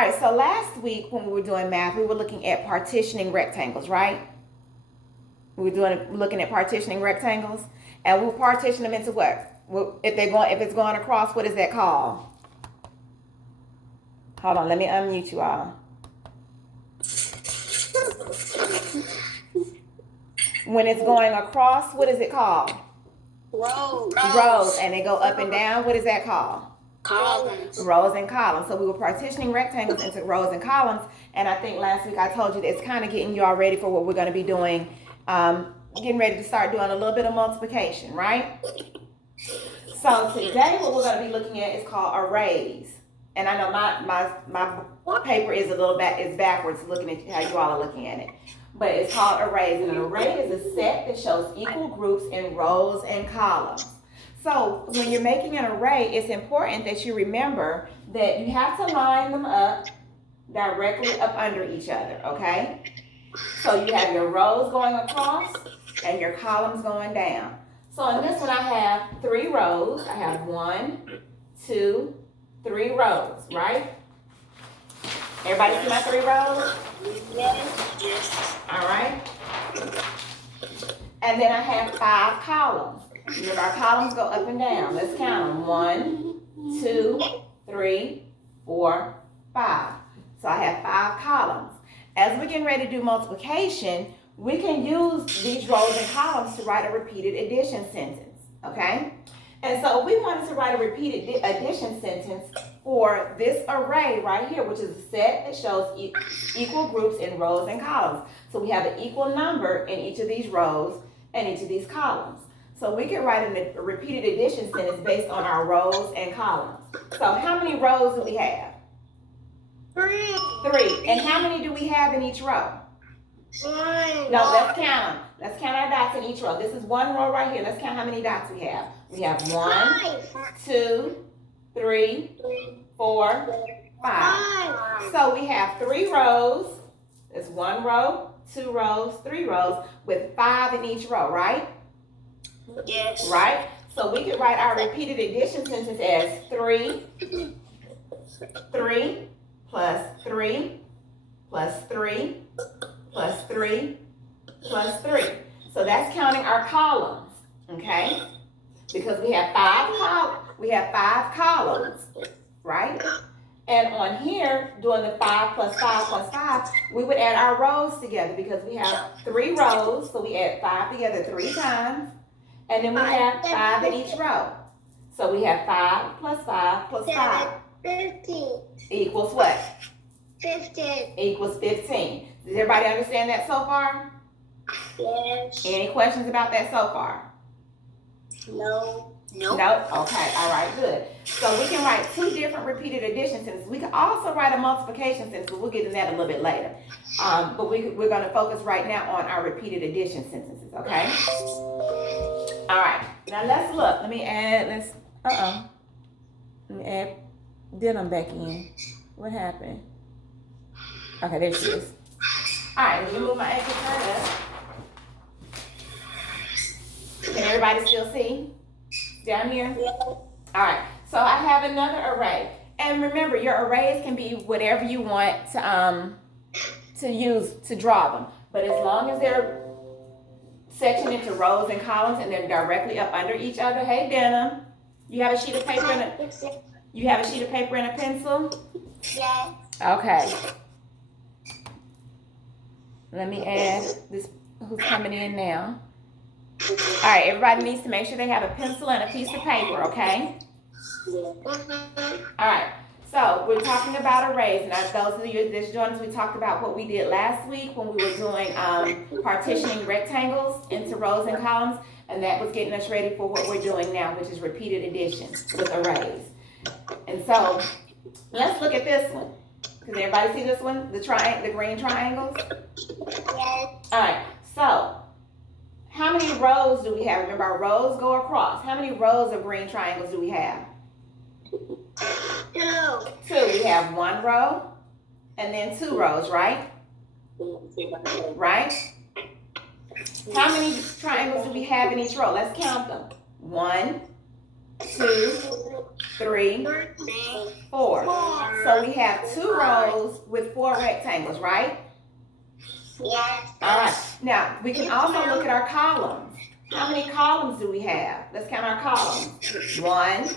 right, so last week when we were doing math, we were looking at partitioning rectangles, right? Looking at partitioning rectangles, and we'll partition them into what? If it's going across, what is that called? Hold on, let me unmute you all. When it's going across, what is it called? Rows, and they go up and down. What is that called? Columns. Rows and columns. So we were partitioning rectangles into rows and columns, and I think last week I told you that it's kind of getting you all ready for what we're going to be doing, getting ready to start doing a little bit of multiplication, right? So today what we're going to be looking at is called arrays. And I know my paper is is backwards looking at how you all are looking at it. But it's called arrays. And an array is a set that shows equal groups in rows and columns. So when you're making an array, it's important that you remember that you have to line them up directly up under each other, okay? So you have your rows going across and your columns going down. So in this one, I have 3 rows. I have 1, 2, 3 rows, right? Everybody see my 3 rows? Yes. All right. And then I have 5 columns. Remember, our columns go up and down. Let's count them. 1, 2, 3, 4, 5. So I have 5 columns. As we're getting ready to do multiplication, we can use these rows and columns to write a repeated addition sentence, okay? And so we wanted to write a repeated addition sentence for this array right here, which is a set that shows equal groups in rows and columns. So we have an equal number in each of these rows and each of these columns. So we can write a repeated addition sentence based on our rows and columns. So how many rows do we have? 3. 3. And how many do we have in each row? 1. No, let's count them. Let's count our dots in each row. This is one row right here. Let's count how many dots we have. We have 1, 2, 3, 4, 5. So we have 3 rows. It's 1 row, 2 rows, 3 rows with 5 in each row, right? Yes. Right? So we could write our repeated addition sentence as 3 plus 3 plus 3 plus 3 plus 3. So that's counting our columns, okay? Because we have 5 columns, right? And on here, doing the 5 plus 5 plus 5, we would add our rows together because we have 3 rows, so we add 5 together 3 times. And then we have 5 in each row. So we have 5 plus 5 plus 5. 15. Equals what? 15. Equals 15. Does everybody understand that so far? Yes. Any questions about that so far? No. Nope. No? Okay, all right, good. So we can write 2 different repeated addition sentences. We can also write a multiplication sentence, but we'll get into that a little bit later. But we're going to focus right now on our repeated addition sentences, okay? All right, now let's look. Let me add Dylan back in. What happened? Okay, there she is. All right, let me move my anchor turn up. Can everybody still see down here? All right, so I have another array. And remember, your arrays can be whatever you want to use to draw them. But as long as they're sectioned into rows and columns and they're directly up under each other. Hey, Denim, you have a sheet of paper and a pencil? Yes. Okay. Let me add this, who's coming in now. All right, everybody needs to make sure they have a pencil and a piece of paper, okay? Mm-hmm. All right, so we're talking about arrays, and as those of you that joined us, we talked about what we did last week when we were doing partitioning rectangles into rows and columns, and that was getting us ready for what we're doing now, which is repeated addition with arrays. And so let's look at this one. Does everybody see this one? The green triangles? Yes. All right, so how many rows do we have? Remember, our rows go across. How many rows of green triangles do we have? 2. 2. We have 1 row and then 2 rows, right? Right? How many triangles do we have in each row? Let's count them. 1, 2, 3, 4. So we have 2 rows with 4 rectangles, right? Yes. All right. Now, we can also look at our columns. How many columns do we have? Let's count our columns. 1,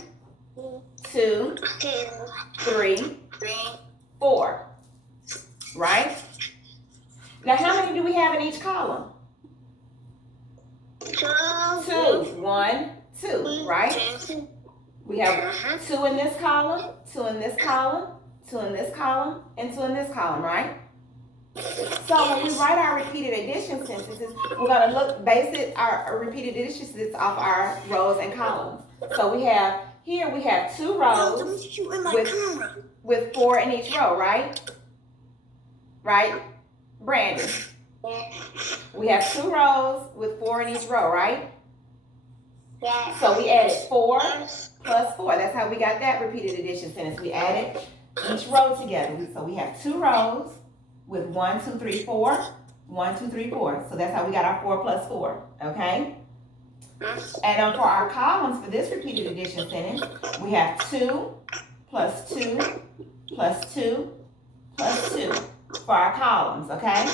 2, 3, 4. Right? Now, how many do we have in each column? 2. 1, 2, right? We have 2 in this column, 2 in this column, 2 in this column, and 2 in this column, right? So when we write our repeated addition sentences, we're going to base our repeated addition sentences off our rows and columns. So we have 2 rows with 4 in each row, right? Right? Brandon. We have 2 rows with 4 in each row, right? Yes. So we added 4 plus 4. That's how we got that repeated addition sentence. We added each row together. So we have 2 rows with 1, 2, 3, 4. 1, 2, 3, 4. So that's how we got our 4 plus 4. Okay? And for our columns for this repeated addition sentence, we have 2 plus 2 plus 2 plus 2 for our columns. Okay?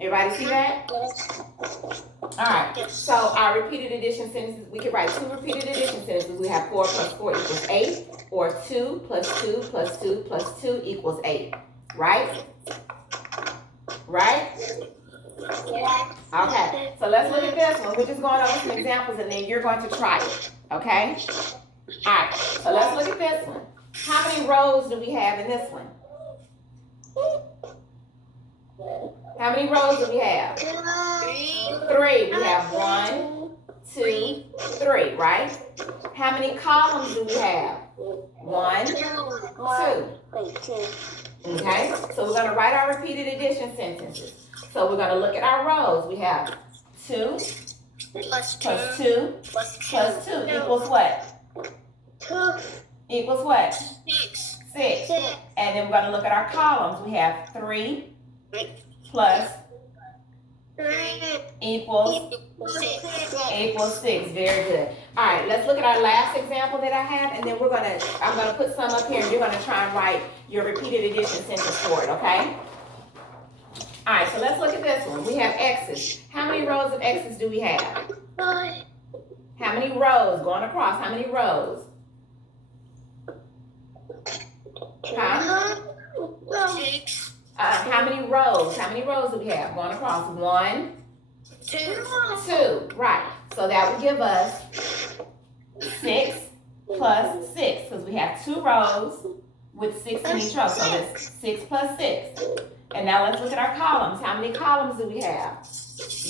Everybody see that? All right. So our repeated addition sentences, we can write 2 repeated addition sentences. We have 4 plus 4 equals 8, or 2 plus 2 plus 2 plus 2 equals 8. Right? Right? Okay. So let's look at this one. We're just going over some examples, and then you're going to try it. Okay? All right. So let's look at this one. How many rows do we have in this one? How many rows do we have? 3. We have 1, 2, 3, right? How many columns do we have? 1, 2. Okay? So we're going to write our repeated addition sentences. So we're going to look at our rows. We have 2 plus 2 plus 2 equals what? Equals what? 6. And then we're going to look at our columns. We have 3 plus equals 6. Very good. All right, let's look at our last example that I have, and then I'm gonna put some up here, and you're gonna try and write your repeated addition sentence for it, okay? All right, so let's look at this one. We have x's. How many rows of x's do we have? How many rows going across? How many rows? Huh? 6. How many rows? How many rows do we have going across? 1, 2. Right. So that would give us 6 plus 6, because we have 2 rows with 6 in each row. So that's 6 plus 6. And now let's look at our columns. How many columns do we have?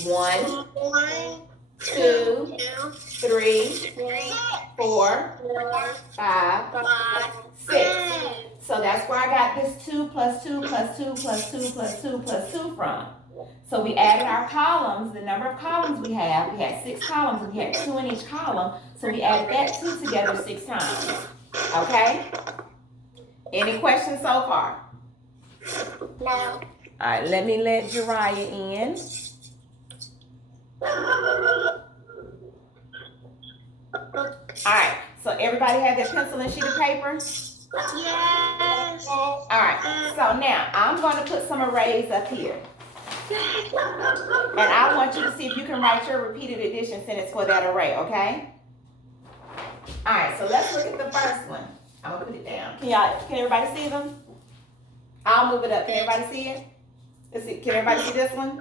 1, 2, 3, 4, 5, 6. So that's where I got this 2 plus 2 plus 2 plus 2 plus 2 plus 2 from. So we added our columns, the number of columns we had. We had 6 columns, and we had 2 in each column. So we added that 2 together 6 times. Okay? Any questions so far? No. All right, let me let Jariah in. All right, so everybody have their pencil and sheet of paper? Yes. All right, so now I'm going to put some arrays up here. And I want you to see if you can write your repeated addition sentence for that array, okay? All right, so let's look at the first one. I'm gonna put it down. Can everybody see them? I'll move it up. Can everybody see it? Let's see. Can everybody see this one?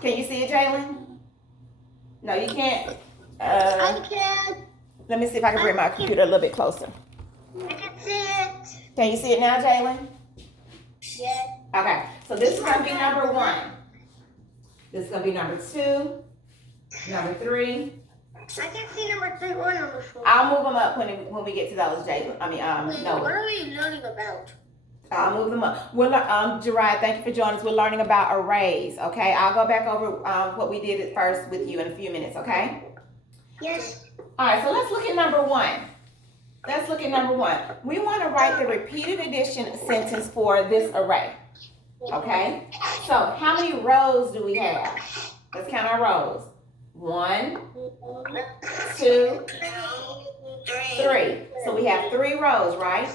Can you see it, Jalen? No, you can't. I can. Let me see if I can bring my computer a little bit closer. I can see it. Can you see it now, Jalen? Yes. Okay, so this is gonna be number 1. This is gonna be number 2, number 3. I can see number 3 or number 4. I'll move them up when we get to those, Jalen. What Noah. are we learning about? I'll move them up. Jariah, thank you for joining us. We're learning about arrays, okay? I'll go back over what we did at first with you in a few minutes, okay? Yes. All right, so let's look at number 1. Let's look at number 1. We want to write the repeated addition sentence for this array, okay? So how many rows do we have? Let's count our rows. 1, 2, 3. So we have 3 rows, right?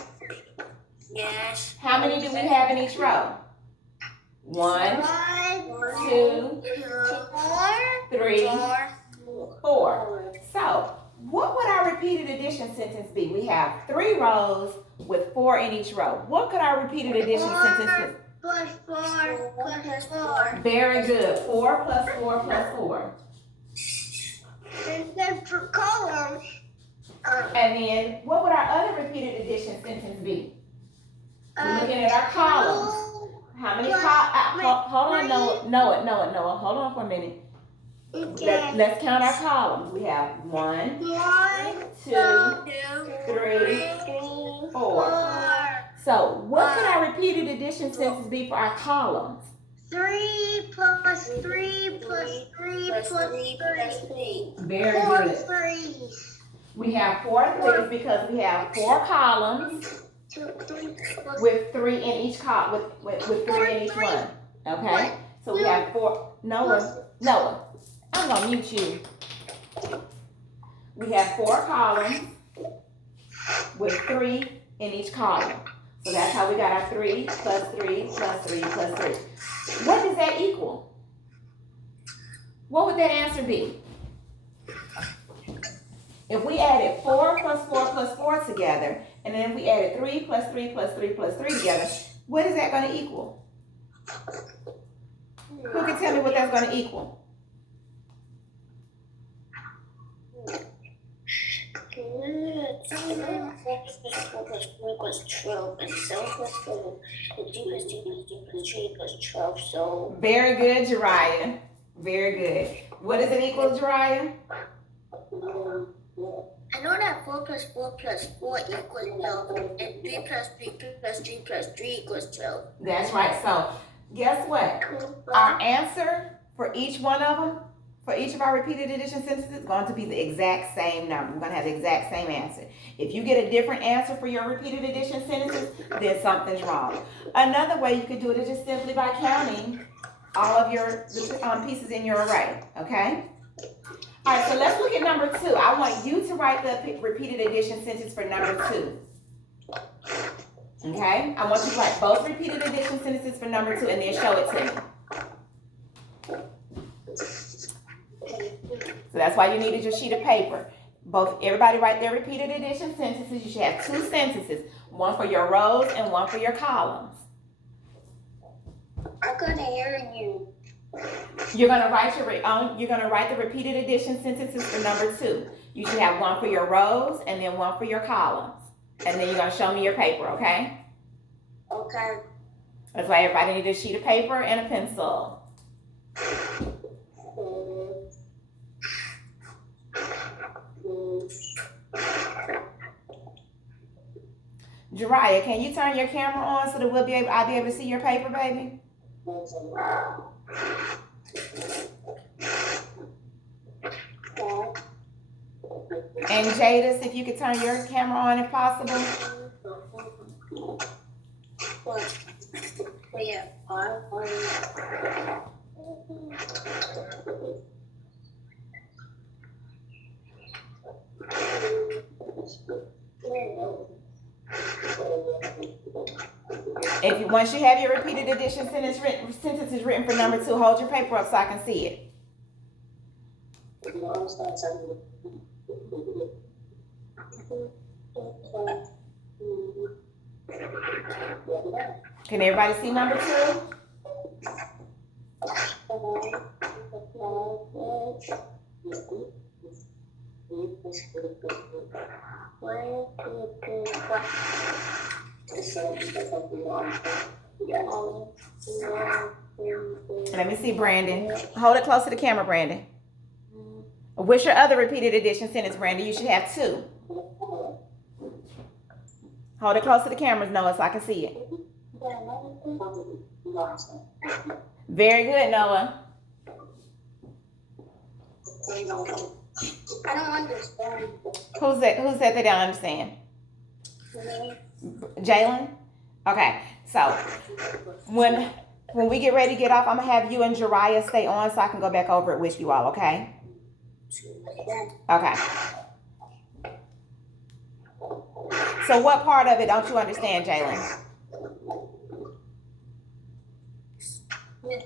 Yes. How many do we have in each row? 1, 2, 3, 4. So what would our repeated addition sentence be? We have 3 rows with 4 in each row. What could our repeated addition sentence be? Plus 4. Very good. 4 plus 4 plus 4. And then for columns. And then what would our other repeated addition sentence be? We're looking at our columns. How many hold on, Noah. Hold on for a minute. Okay. Let's count our columns. We have 1, 2, 3, 4. So what could our repeated addition sentence be for our columns? 3 plus 3 plus 3 plus 3. Very 4 good. 3s. We have 4 threes because we have 4 columns 2, 3 plus with 3 in each column, with 3 in each one. Okay? So we have 4. Noah, I'm gonna mute you. We have 4 columns with 3 in each column. So that's how we got our 3 plus 3 plus 3 plus 3. What does that equal? What would that answer be? If we added 4 plus 4 plus 4 together, and then if we added 3 plus 3 plus 3 plus 3 together, what is that going to equal? Who can tell me what that's going to equal? Very good, Jariah. Very good. What does it equal, Jariah? I know that 4 plus 4 plus 4 equals 12, and 3 plus 3 plus 3 plus 3 equals 12. That's right. So, guess what? Our answer for each one of them, for each of our repeated addition sentences, is going to be the exact same number. We're going to have the exact same answer. If you get a different answer for your repeated addition sentences, then something's wrong. Another way you could do it is just simply by counting all of your pieces in your array, okay? All right, so let's look at number 2. I want you to write the repeated addition sentence for number 2. Okay? I want you to write both repeated addition sentences for number 2 and then show it to me. So that's why you needed your sheet of paper. Everybody write their repeated addition sentences. You should have 2 sentences, one for your rows and one for your columns. I couldn't hear you. You're gonna write the repeated addition sentences for number 2. You should have one for your rows and then one for your columns. And then you're gonna show me your paper, okay? Okay. That's why everybody needs a sheet of paper and a pencil. Jariah, can you turn your camera on so that I'll be able to see your paper, baby? And Jadis, if you could turn your camera on if possible. Once you have your repeated addition sentences written for number 2, hold your paper up so I can see it. Can everybody see number 2? Let me see, Brandon. Hold it close to the camera, Brandon. What's your other repeated addition sentence, Brandon? You should have 2. Hold it close to the cameras, Noah, so I can see it. Very good, Noah. I don't understand. Who said they don't understand? Jalen? Okay, so when we get ready to get off, I'm gonna have you and Jariah stay on so I can go back over it with you all, okay? Okay. So what part of it don't you understand, Jalen? With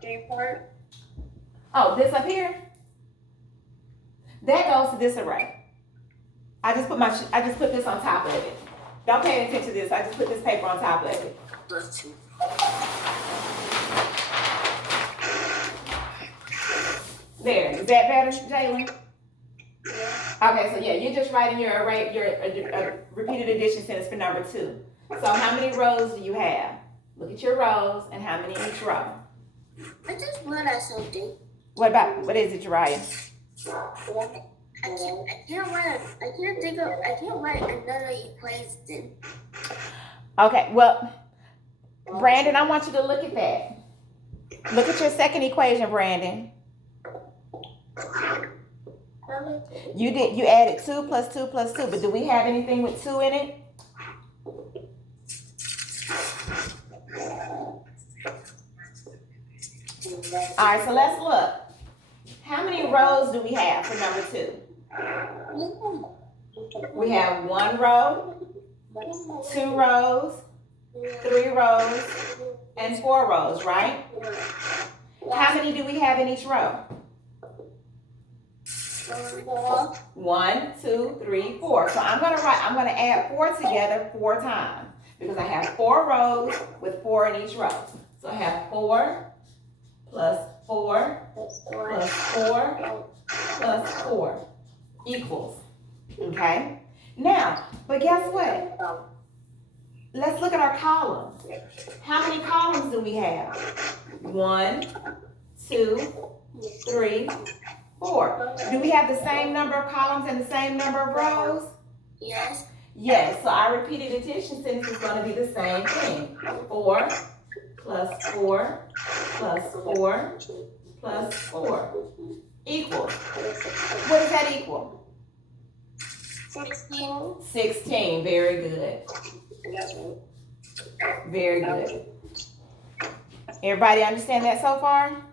3 part. Oh, this up here? That goes to this array. I just put this on top of it. Don't pay attention to this. I just put this paper on top of it. There. Is that better, Jalen? Okay, so yeah, you're just writing your array, your repeated addition sentence for number 2. So how many rows do you have? Look at your rows and how many in each row. I just realized something. What is it, Jariah? I can't write another equation. Okay, well, Brandon, I want you to look at that. Look at your second equation, Brandon. You added 2 plus 2 plus 2, but do we have anything with 2 in it? All right, so let's look. How many rows do we have for number 2? We have 1 row, 2 rows, 3 rows, and 4 rows, right? How many do we have in each row? 1, 2, 3, 4. So I'm gonna add 4 together 4 times because I have 4 rows with 4 in each row. So I have 4 plus 4 plus 4 plus 4 equals. Okay? Now, but guess what? Let's look at our columns. How many columns do we have? 1, 2, 3, 4. Do we have the same number of columns and the same number of rows? Yes. Yes, so our repeated addition sentence is going to be the same thing. 4 plus 4 plus 4 plus 4 equals. What does that equal? 16. 16. Very good. Very good. Everybody understand that so far?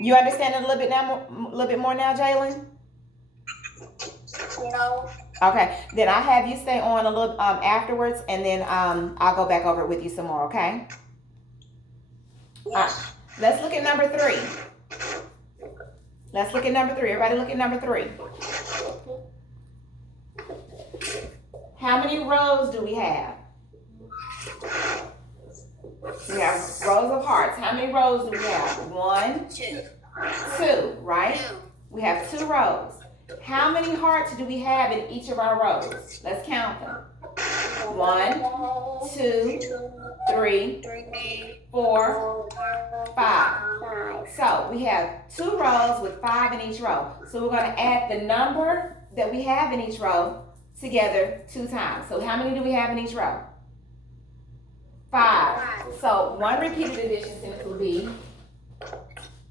You understand it a little bit more now, Jalen? No. Okay, then I'll have you stay on a little afterwards, and then I'll go back over it with you some more. Okay. Let's look at number 3. Let's look at number 3. Everybody, look at number 3. How many rows do we have? We have rows of hearts. How many rows do we have? 1, 2, right? We have 2 rows. How many hearts do we have in each of our rows? Let's count them. 1, 2, 3, 4, 5. So we have 2 rows with 5 in each row. So we're going to add the number that we have in each row together 2 times. So how many do we have in each row? 5. So one repeated addition sentence will be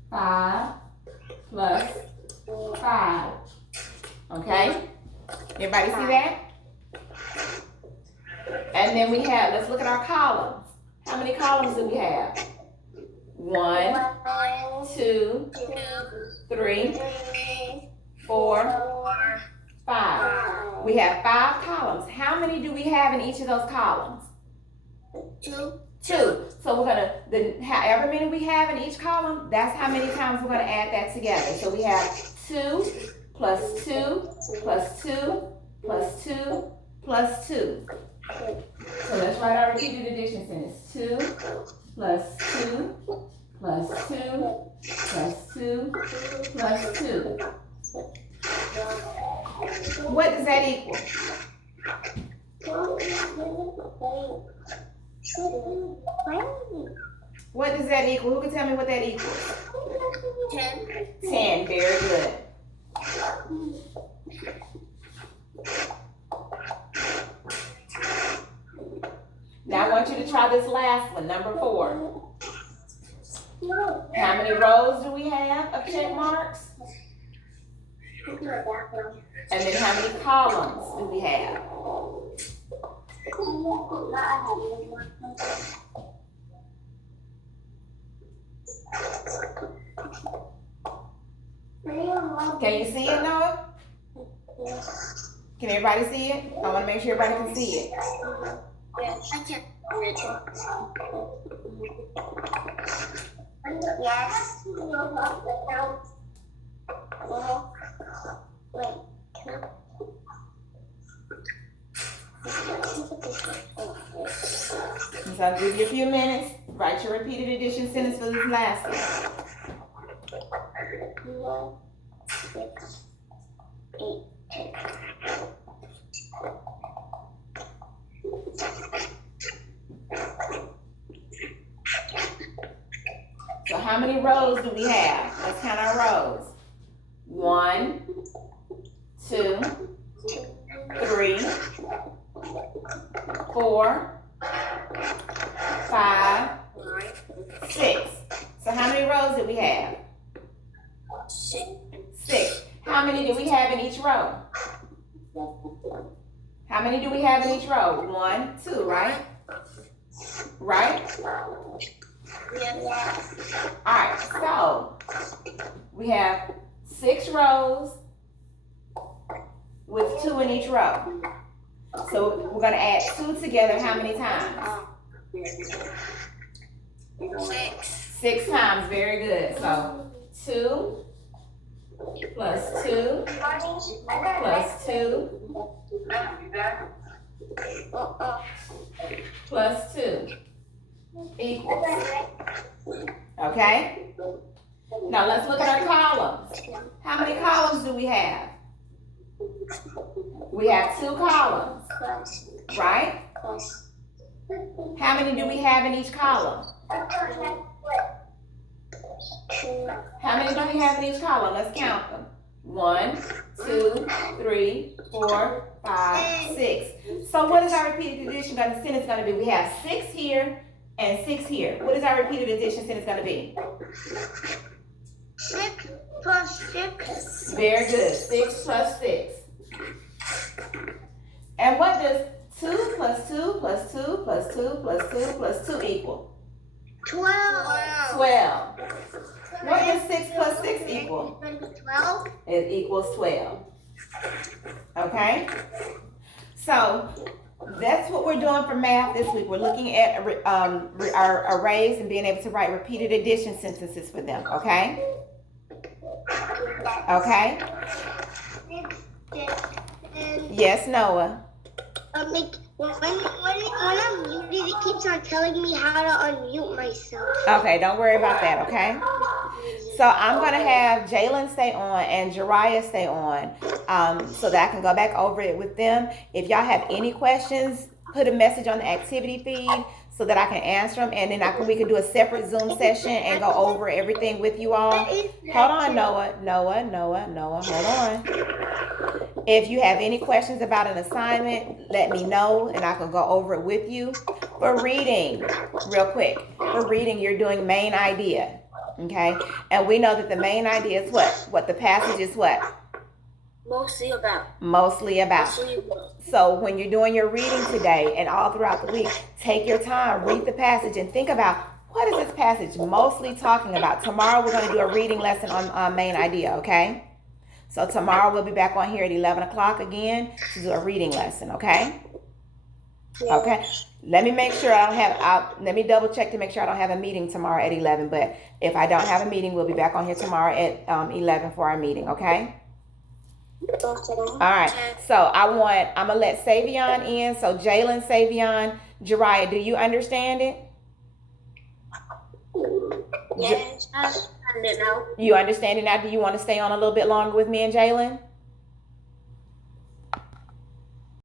5 plus 5. Okay? Everybody see that? And then we have, let's look at our columns. How many columns do we have? 1, 2, 3, 4, 5. We have 5 columns. How many do we have in each of those columns? 2. 2. So we're gonna, however many we have in each column, that's how many times we're gonna add that together. So we have 2 plus 2 plus 2 plus 2 plus 2. So let's write our repeated addition sentence. 2 plus 2 plus 2 plus 2 plus 2. What does that equal? What does that equal? Who can tell me what that equals? 10. 10. Very good. Now I want you to try this last one, number 4. How many rows do we have of check marks? And then how many columns do we have? Can you see it, Noah? Can everybody see it? I want to make sure everybody can see it. Yes, I can. Yes. Wait, can So I'll give you a few minutes. Write your repeated addition sentence for this last one. 1, 6, 8, 10. So how many rows do we have? Let's count our rows. 1, 2, 3, 4, 5, 6. So how many rows do we have? 6. How many do we have in each row? How many do we have in each row? 1, 2, right? Right? Yes. Alright, so we have 6 rows with 2 in each row. So we're going to add 2 together how many times? 6. 6 times, very good. So 2 plus 2 plus 2 plus 2 equals. Okay? Now let's look at our columns. How many columns do we have? We have 2 columns, right? How many do we have in each column? How many do we have in each column? Let's count them. 1, 2, 3, 4, 5, 6. So what is our repeated addition sentence going to be? We have 6 here and 6 here. What is our repeated addition sentence going to be? 6 plus 6. Very good. 6 plus 6. And what does 2 plus 2 plus 2 plus 2 plus 2 plus 2 equal? 12. 12. What does 6 plus 6 equal? 12. It equals 12. Okay? So that's what we're doing for math this week. We're looking at our arrays and being able to write repeated addition sentences for them. Okay? Okay? Yes, Noah. Like when I'm muted, it keeps on telling me how to unmute myself. Okay, don't worry about that, okay? So I'm going to have Jalen stay on and Jariah stay on so that I can go back over it with them. If y'all have any questions, put a message on the activity feed so that I can answer them. And then we can do a separate Zoom session and go over everything with you all. Hold on, Noah, hold on. If you have any questions about an assignment, let me know and I can go over it with you. For reading, real quick, for reading, you're doing main idea, okay? And we know that the main idea is what? What the passage is what? Mostly about. Mostly about. So when you're doing your reading today and all throughout the week, take your time, read the passage and think about what is this passage mostly talking about. Tomorrow we're going to do a reading lesson on main idea, okay? So tomorrow we'll be back on here at 11 o'clock again to do a reading lesson, okay? Okay. Let me make sure let me double check to make sure I don't have a meeting tomorrow at 11. But if I don't have a meeting, we'll be back on here tomorrow at 11 for our meeting, okay? All right. So I'm going to let Savion in. So Jalen, Savion, Jariah, do you understand it? Yes, I understand it now. You understand it now? Do you want to stay on a little bit longer with me and Jalen?